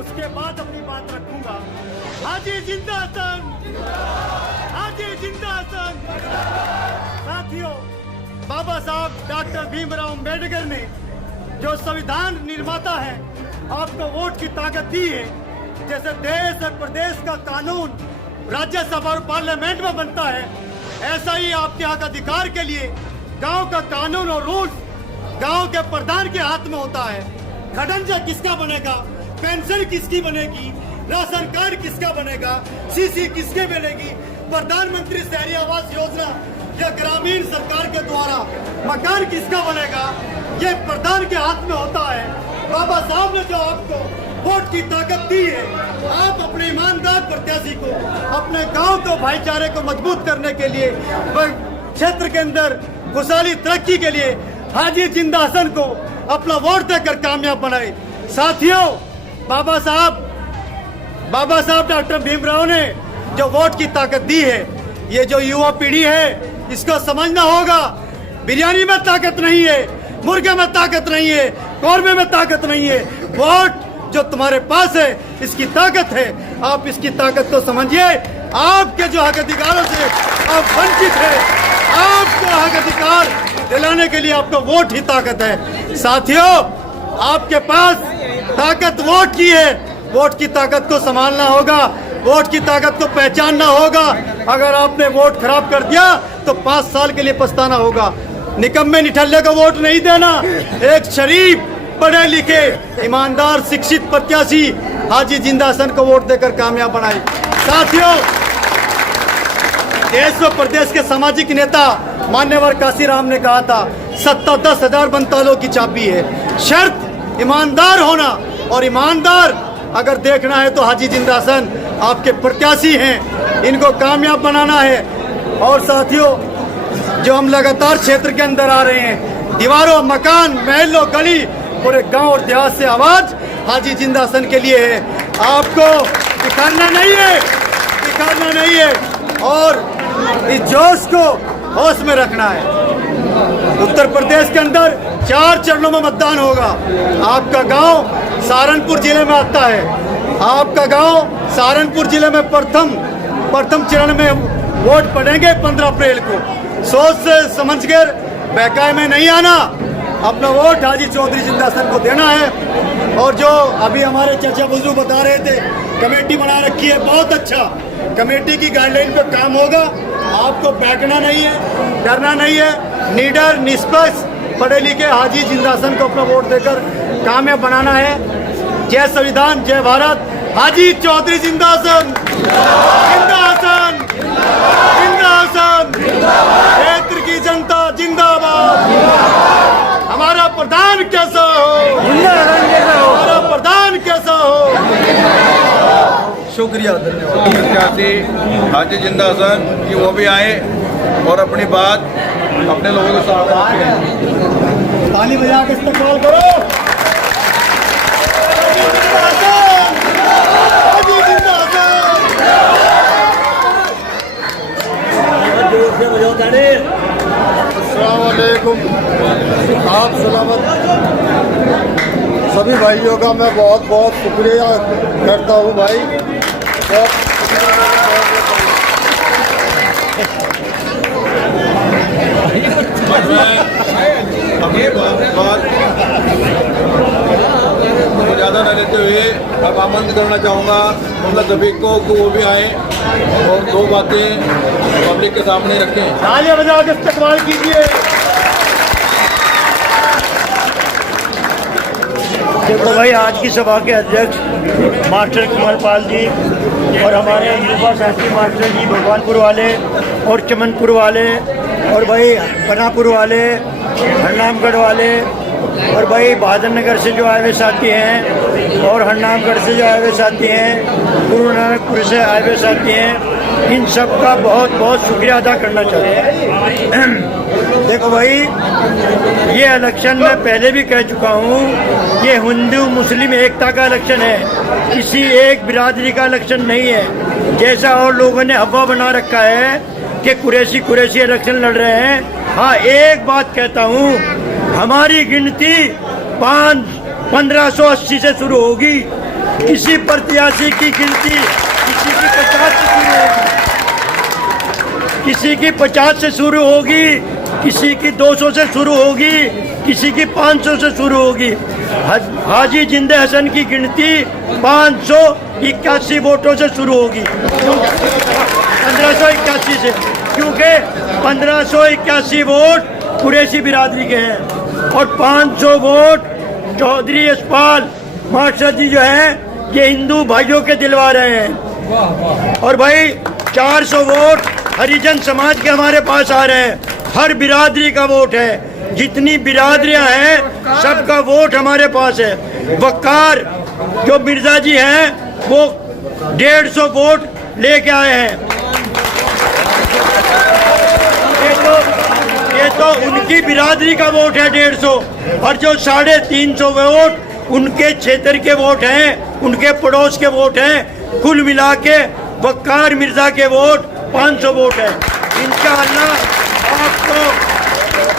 उसके बाद अपनी बात रखूंगा। हाजी जिंदासन, हाजी जिंदासन। साथियों, बाबा साहब डॉक्टर भीमराव अम्बेडकर ने जो संविधान निर्माता है आपको वोट की ताकत दी है। जैसे देश और प्रदेश का कानून राज्यसभा और पार्लियामेंट में बनता है, ऐसा ही आपके हक अधिकार के लिए गांव का कानून और रूल्स गांव के प्रधान के हाथ में होता है। खडंजा किसका बनेगा, पेंशन किसकी बनेगी, राशन कार्ड किसका बनेगा, सीसी किसके मिलेगी, प्रधानमंत्री शहरी आवास योजना या ग्रामीण सरकार के द्वारा मकान किसका बनेगा, ये प्रधान के हाथ में होता है। बाबा साहब ने जो आपको वोट की ताकत दी है, आप अपने ईमानदार प्रत्याशी को, अपने गांव को, भाईचारे को मजबूत करने के लिए, क्षेत्र के अंदर खुशहाली तरक्की के लिए हाजी जिंदासन को अपना वोट देकर कामयाब बनाए। साथियों, बाबा साहब डॉक्टर भीमराव ने जो वोट की ताकत दी है, ये जो युवा पीढ़ी है इसको समझना होगा। बिरयानी में ताकत नहीं है, मुर्गे में ताकत नहीं है, कौरमे में ताकत नहीं है। वोट जो तुम्हारे पास है इसकी ताकत है। आप इसकी ताकत को समझिए। आपके जो हक अधिकारों से आप वंचित है, आपको हक अधिकार दिलाने के लिए आपका वोट ही ताकत है। साथियों, आपके पास ताकत वोट की है। वोट की ताकत को संभालना होगा, वोट की ताकत को पहचानना होगा। अगर आपने वोट खराब कर दिया तो 5 साल के लिए पछताना होगा। निकम्मे निठल्ले को वोट नहीं देना। एक शरीफ, पढ़े लिखे, ईमानदार, शिक्षित प्रत्याशी हाजी जिंदासन को वोट देकर कामयाब बनाए। साथियों, देश व प्रदेश के सामाजिक नेता मान्यवर काशीराम ने कहा था, सत्ता 10,000 बनतालों की चाबी है। शर्त ईमानदार होना, और ईमानदार अगर देखना है तो हाजी जिंदासन आपके प्रत्याशी हैं, इनको कामयाब बनाना है। और साथियों, जो हम लगातार क्षेत्र के अंदर आ रहे हैं, दीवारों, मकान, महलों, गली, पूरे गांव और देहात से आवाज हाजी जिंदासन के लिए है। आपको दिखाना नहीं है, दिखाना नहीं है, और इस जोश को होश में रखना है। उत्तर प्रदेश के अंदर 4 चरणों में मतदान होगा। आपका गांव सहारनपुर जिले में आता है। आपका गांव सहारनपुर जिले में प्रथम चरण में वोट पड़ेंगे 15 अप्रैल को। सोच से समझकर बहकाए में नहीं आना, अपना वोट हाजी चौधरी जिंदासन को देना है। और जो अभी हमारे चाचा बुजुर्ग बता रहे थे, कमेटी बना रखी है, बहुत अच्छा। कमेटी की गाइडलाइन पे काम होगा। आपको बहकना नहीं है, डरना नहीं है। निडर, निष्पक्ष, पढ़े लिखे हाजी जिंदासन को अपना वोट देकर कामयाब बनाना है। जय संविधान, जय भारत। हाजी चौधरी जिंदासन, जिंदासन, जिंदासन। क्षेत्र की जनता जिंदाबाद। हमारा प्रधान कैसा हो, हमारा प्रधान कैसा हो। शुक्रिया, धन्यवाद। प्रत्याशी हाजी जिंदासन कि वो भी आए और अपनी बात अपने लोगों के साथ रखें। ताली बजा के इस्तेमाल करो। हाजी जिंदासन। अस्सलाम वालेकुम। आप सलामत। सभी भाइयों का मैं बहुत बहुत शुक्रिया करता हूँ भाई। अपनी बात ज़्यादा न लेते हुए अब आमंत्रित करना चाहूँगा मतलब सभी को कि वो भी आए और 2 बातें पब्लिक के सामने रखें। तालियां बजा के इस्तेमाल कीजिए। देखो भाई, आज की सभा के अध्यक्ष मास्टर कमलपाल जी और हमारे युवा साथी मास्टर जी भगवानपुर वाले और चमनपुर वाले और भाई बनापुर वाले, हरनामगढ़ वाले और भाई बहादुर नगर से जो आए हुए साथी हैं और हरनामगढ़ से जो आए हुए साथी हैं, गुरु नानकपुर से आए हुए साथी हैं, इन सब का बहुत बहुत शुक्रिया अदा करना चाहते हैं। देखो भाई, ये इलेक्शन मैं पहले भी कह चुका हूँ, ये हिंदू मुस्लिम एकता का इलेक्शन है, किसी एक बिरादरी का इलेक्शन नहीं है। जैसा और लोगों ने अफवाह बना रखा है कि कुरैशी इलेक्शन लड़ रहे हैं। हाँ, एक बात कहता हूँ, हमारी गिनती 1580 से शुरू होगी किसी प्रत्याशी की गिनती किसी की 50 से शुरू होगी, किसी की 200 से शुरू होगी, किसी की 500 से शुरू होगी। हाजी जिंदे हसन की गिनती 581 वोटों से शुरू होगी, 1581 से, क्योंकि 1581 वोट कुरैशी बिरादरी के हैं और 500 वोट चौधरी यशपाल मास्टर जी जो हैं ये हिंदू भाइयों के दिलवा रहे हैं। और भाई 400 वोट हरिजन समाज के हमारे पास आ रहे हैं। हर बिरादरी का वोट है, जितनी बिरादरियां हैं सबका वोट हमारे पास है। वक़ार जो मिर्जा जी हैं वो 150 वोट लेके आए हैं। ये तो उनकी बिरादरी का वोट है 150, और जो 350 वोट उनके क्षेत्र के वोट हैं, उनके पड़ोस के वोट हैं। कुल मिला के वक़ार मिर्जा के वोट 500 वोट है। इंशाअल्लाह आपको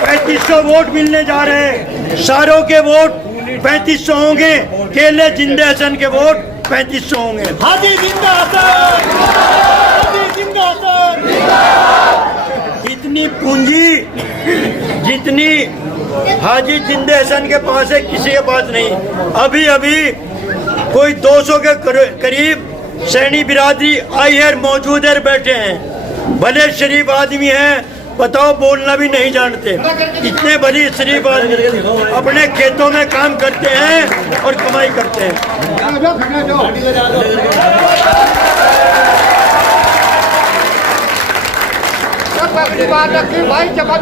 3500 वोट मिलने जा रहे हैं। सारों के वोट 3500 होंगे, केले जिंदे हसन के वोट 3500 होंगे। हाजी जिंदा हसन, हाजी जिंदा हसन। जितनी पूंजी जितनी हाजी जिंदे हसन के पास है किसी के पास नहीं। अभी अभी कोई 200 के करीब सैनी बिरादरी आई है, मौजूद है, बैठे हैं। भले शरीफ आदमी हैं, बताओ बोलना भी नहीं जानते। इतने बड़ी शरीफ आदमी अपने खेतों में काम करते हैं और कमाई करते हैं।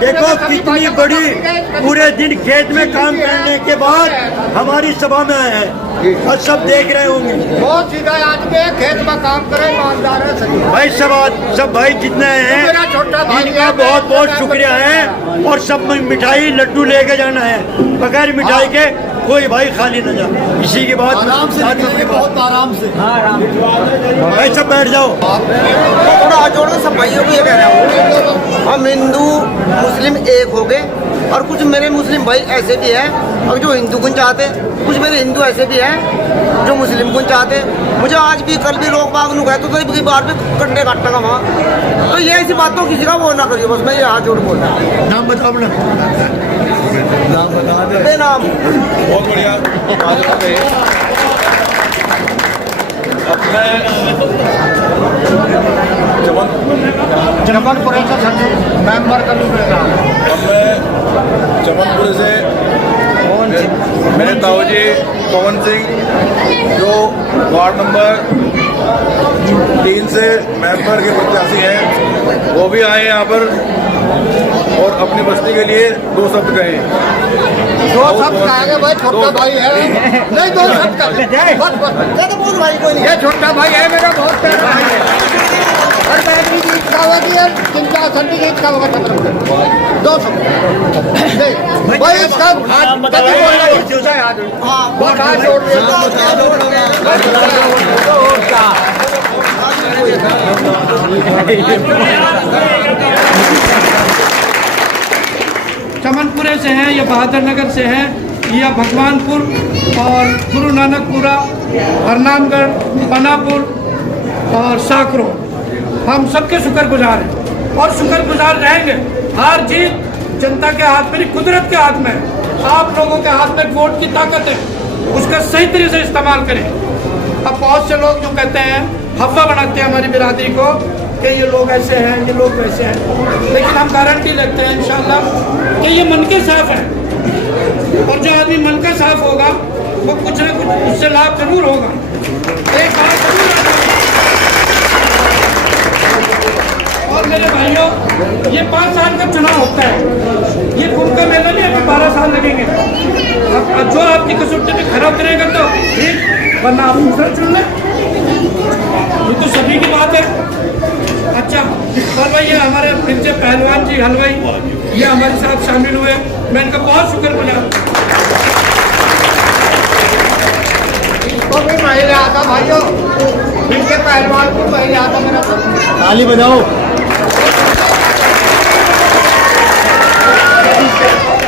देखो कितनी बड़ी, पूरे दिन खेत में काम करने के बाद हमारी सभा में आए हैं और सब देख रहे होंगे। बहुत सीधा आदमी है, खेत में काम करे, ईमानदार है सही। भाई सब भाई जितने हैं इनका बहुत बहुत शुक्रिया है। और सब मिठाई लड्डू लेके जाना है, बगैर मिठाई के कोई भाई खाली न जा। इसी की बात आराम से निकलिए, बहुत आराम से। भाई सब बैठ जाओ। थोड़ा हाथ जोड़ के सब भाइयों को ये कह रहा हूँ, हम हिंदू मुस्लिम एक हो गए। और कुछ मेरे मुस्लिम भाई ऐसे भी हैं और जो हिंदू को चाहते, कुछ मेरे हिंदू ऐसे भी हैं जो मुस्लिम को चाहते। मुझे आज भी कल भी लोग बाग कहते तो कई बार भी कंडे काटना का वहाँ। तो ये ऐसी बातों किसी का वो ना करिए, बस मैं ये हाथ जोड़ बोल रहा हूँ। नाम बताओ अपना। बेनाम। बहुत बढ़िया। जमनपुर मेंबर का चमनपुर से मेरे ताऊजी पवन सिंह जो वार्ड नंबर 3 से मेंबर के प्रत्याशी हैं, वो भी आए यहाँ पर और अपनी बस्ती के लिए 2 शब्द कहे। दो शब्द कहेंगे भाई, छोटा भाई है नहीं, 2 शब्द कहेंगे बस बस। ये छोटा भाई है मेरा, बहुत प्यारा भाई है। और बैटरी की इच्छा होगी है, चिंता ठंडी की इच्छा होगा। 2 शब्द भाई, इसका हाथ बहुत हाथ जोड़ चमनपुरे से हैं या बहादुर नगर से हैं या भगवानपुर और गुरु नानकपुरा, हरनामगढ़, पनापुर और साकरो, हम सबके शुक्रगुजार हैं और शुक्रगुजार रहेंगे। हार जीत जनता के हाथ में, कुदरत के हाथ में है। आप लोगों के हाथ में वोट की ताकत है, उसका सही तरीके से इस्तेमाल करें। अब बहुत से लोग जो कहते हैं, हवा बनाते हैं हमारी बिरादरी को कि ये लोग ऐसे हैं, ये लोग वैसे हैं, लेकिन हम गारंटी लेते हैं इंशाल्लाह कि ये मन के साफ है। और जो आदमी मन का साफ होगा वो कुछ न कुछ उससे लाभ जरूर होगा। एक बात जरूर है। और मेरे भाइयों, ये 5 साल का चुनाव होता है, ये कुंभ का मेला नहीं, अभी 12 साल लगेंगे। अब जो आपकी कसौटी पे खरा करेगा तो ठीक, वरना आप दूसरा चुन लें, ये तो सभी की बात है। अच्छा, और भाई ये हमारे फिर से पहलवान जी हलवाई ये हमारे साथ शामिल हुए, मैं इनका बहुत शुक्रगुजार। इसको भी पहले आता भाइयों, इनके पहलवान को पहले आता मेरा। ताली बजाओ।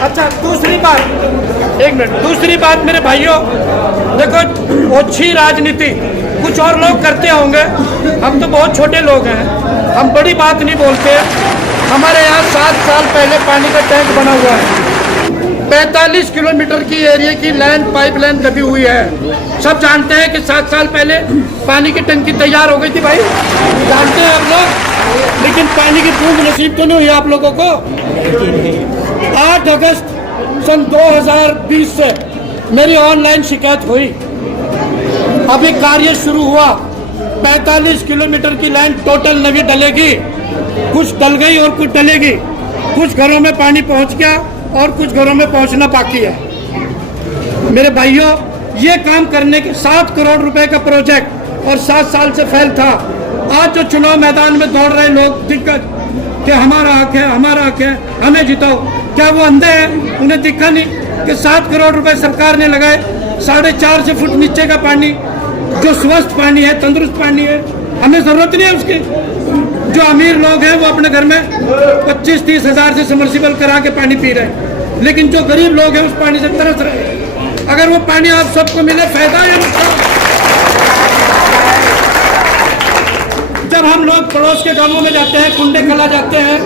अच्छा, दूसरी बात, एक मिनट। दूसरी बात मेरे भाइयों, देखो ओछी राजनीति कुछ और लोग करते होंगे, हम तो बहुत छोटे लोग हैं, हम बड़ी बात नहीं बोलते। हमारे यहाँ 7 साल पहले पानी का टैंक बना हुआ है, 45 किलोमीटर की एरिया की लाइन पाइपलाइन दबी हुई है। सब जानते हैं कि 7 साल पहले पानी की टंकी तैयार हो गई थी भाई, जानते हैं आप लोग, लेकिन पानी की बूंद नसीब तो नहीं हुई आप लोगों को। 8 अगस्त सन 2020 से मेरी ऑनलाइन शिकायत हुई, अभी कार्य शुरू हुआ, 45 किलोमीटर की लाइन टोटल नवी डलेगी, कुछ डल गई और कुछ डलेगी, कुछ घरों में पानी पहुंच गया और कुछ घरों में पहुंचना बाकी है। मेरे भाइयों, ये काम करने के 7 करोड़ रुपए का प्रोजेक्ट और 7 साल से फेल था। आज जो चुनाव मैदान में दौड़ रहे लोग दिक्कत कि हमारा हक है, हमारा हक है, हमें जिताओ, क्या वो अंधे हैं? उन्हें दिखा नहीं कि 7 करोड़ रुपए सरकार ने लगाए, 4.5 से फुट नीचे का पानी जो स्वस्थ पानी है, तंदुरुस्त पानी है, हमें जरूरत नहीं है उसकी। जो अमीर लोग हैं वो अपने घर में 25-30 हजार से सबमर्सिबल करा के पानी पी रहे हैं, लेकिन जो गरीब लोग हैं उस पानी से तरस रहे हैं। अगर वो पानी आप सबको मिले, फायदा या नुकसान? जब हम लोग पड़ोस के गांवों में जाते हैं, कुंडे कला जाते हैं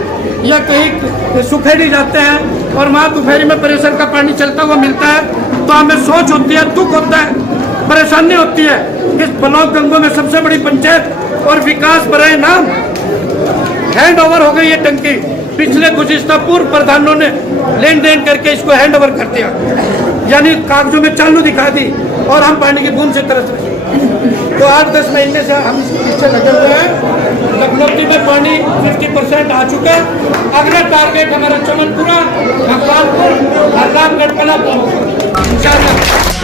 या कहीं सुखेड़ी जाते हैं और वहाँ दोपहरी में प्रेशर का पानी चलता हुआ मिलता है, तो हमें सोच होती है, दुख होता है, परेशानी होती है कि ब्लॉक गंगों में सबसे बड़ी पंचायत और विकास बराए नाम हैंड ओवर हो गई ये टंकी। पिछले गुज़िश्ता पूर्व प्रधानों ने लेन देन करके इसको हैंड ओवर कर दिया, यानी कागजों में चालू दिखा दी और हम पानी की बूंद से तरस रहे। तो 8-10 महीने से हम इसके पीछे लगे हुए हैं। लखनऊ में पानी 50% आ चुका है। अगला टारगेट हमारा चमनपुरा, भगवानपुर, हररामगढ़, पनापुर इंशाअल्लाह।